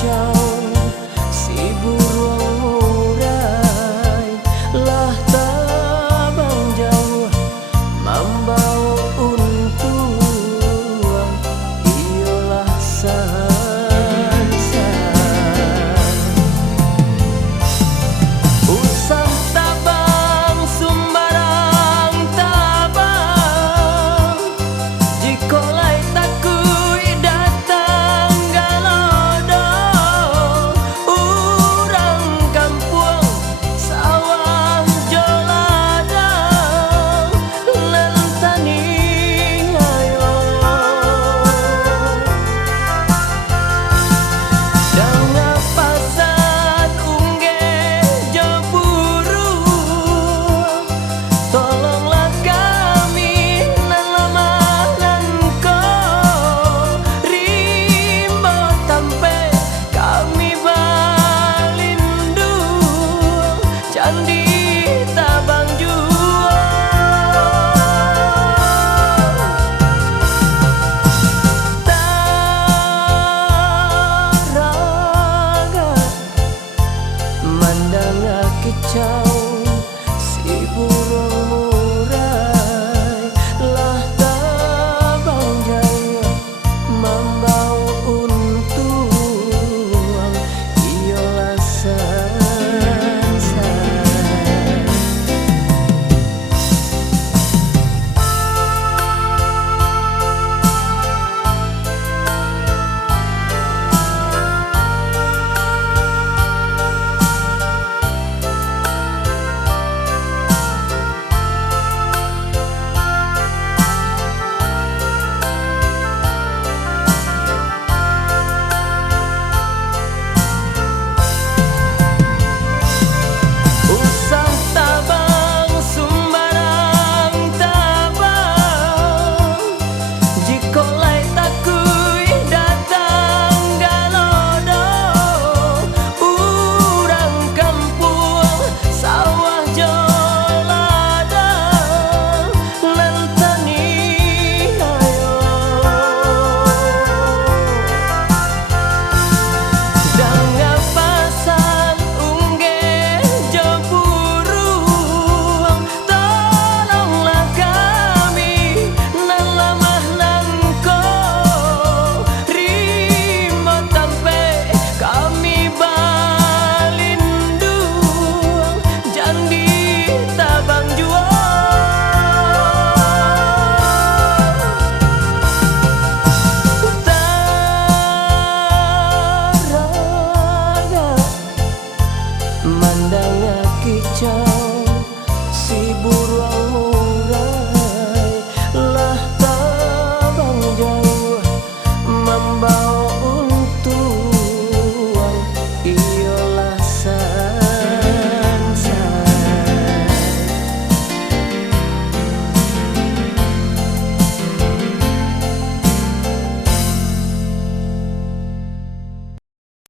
kicau si burung murai lah terbang jauh membawa untuang ialah sansan usah tabang sumbarang tabang jikolai takui datang galodong urang kampung sawah joladang lentani ayo dengan pasat ungge jeburu tolonglah kami nan lemah nan kau rimbo tampe kami balindu candi tabang taraga mandang kicau si burung murai lah terbang jaya membawa untuang ialah sansan usah tabang sumbarang tabang jikolai takui datang galodong urang kampung sawah joladang lentani ayo dengan pasang ungge jeburu tolonglah kami nan lemah nan kau rimbo tampe kami balindu jandi tabang taraga mandang kicau si burung